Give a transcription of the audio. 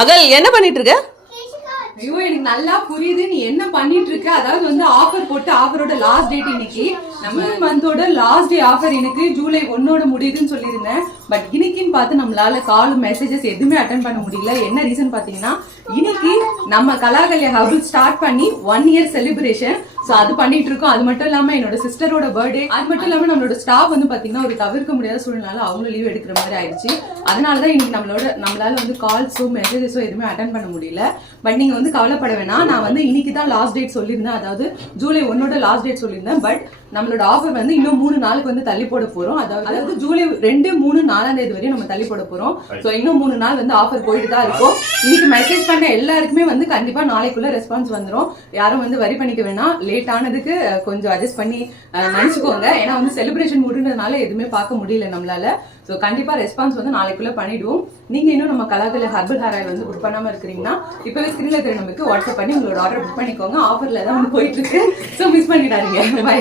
அகல் என்ன பண்ணிட்டு இருக்க? ஐயோ எனக்கு நல்லா புரியுது நீ என்ன பண்ணிட்டு இருக்க. அதாவது வந்து ஆஃபர் போட்டு ஆஃபரோட லாஸ்ட் டேட் இன்னைக்கு நம்ம மந்தோட லாஸ்ட் டே ஆஃபர் எனக்கு ஜூலை 1 முடியுதுன்னு சொல்லியிருந்தேன். பட் இன்னைக்குன்னு பார்த்து நம்மளால கால் மெசேஜஸ் எதுவுமே அட்டன் பண்ண முடியல. என்ன ரீசன் பாத்தீங்கன்னா இன்னைக்கு நம்ம கலாகல்யா ஹப் ஸ்டார்ட் பண்ணி 1 year செலிப்ரேஷன். சோ அது பண்ணிட்டு இருக்கோம். அது மட்டும் இல்லாம என்னோட சிஸ்டரோட பர்த்டே, அது மட்டும் இல்லாம நம்மளோட ஸ்டாஃப் வந்து பாத்தீங்கன்னா ஒரு தவிர்க்க முடியாத சூழ்நிலை அவங்களும் லீவ் எடுக்கிற மாதிரி ஆயிடுச்சு. அதனாலதான் இன்னைக்கு நம்மளால வந்து கால்ஸோ மெசேஜஸோ எதுவுமே அட்டன் பண்ண முடியல. பட் நீங்க வந்து கவலைப்பட வேணாம். நான் வந்து இன்னைக்கு தான் லாஸ்ட் டேட் சொல்லியிருந்தேன். அதாவது ஜூலை 1 லாஸ்ட் டேட் சொல்லியிருந்தேன். பட் நம்மளோட ஆஃபர் வந்து இன்னும் 3 நாளுக்கு வந்து தள்ளி போட போறோம். அதாவது ஜூலை 2, 3, 4 தேதி வரையும் நம்ம தள்ளி போட போறோம். சோ இன்னும் 3 நாள் வந்து ஆஃபர் போயிட்டு தான் இருக்கும். இன்னைக்கு மெசேஜ் பண்ண எல்லாருக்குமே வந்து கண்டிப்பா நாளைக்குள்ள ரெஸ்பான்ஸ் வந்துடும். யாரும் வந்து வரி பண்ணிக்க வேணாம். லேட் ஆனதுக்கு கொஞ்சம் அட்ஜஸ்ட் பண்ணி நினைச்சுக்கோங்க. ஏன்னா வந்து செலிப்ரேஷன் முடிஞ்சதுனால எதுவுமே பார்க்க முடியல நம்மளால. சோ கண்டிப்பா ரெஸ்பான்ஸ் வந்து நாளைக்குள்ள பண்ணிடுவோம். நீங்க இன்னும் நம்ம கலாகல்யா ஹெர்பல் ஹேர் ஆயில் வந்து புக் பண்ணாம இருக்கிறீங்கன்னா இப்பவே ஸ்கிரீன்ல இருக்கிற நமக்கு வாட்ஸ்அப் பண்ணி உங்களோட ஆர்டர் புக் பண்ணிக்கோங்க. ஆஃபர்ல தான் வந்து போயிட்டு இருக்கு. சோ மிஸ் பண்ணிடாதீங்க. பை.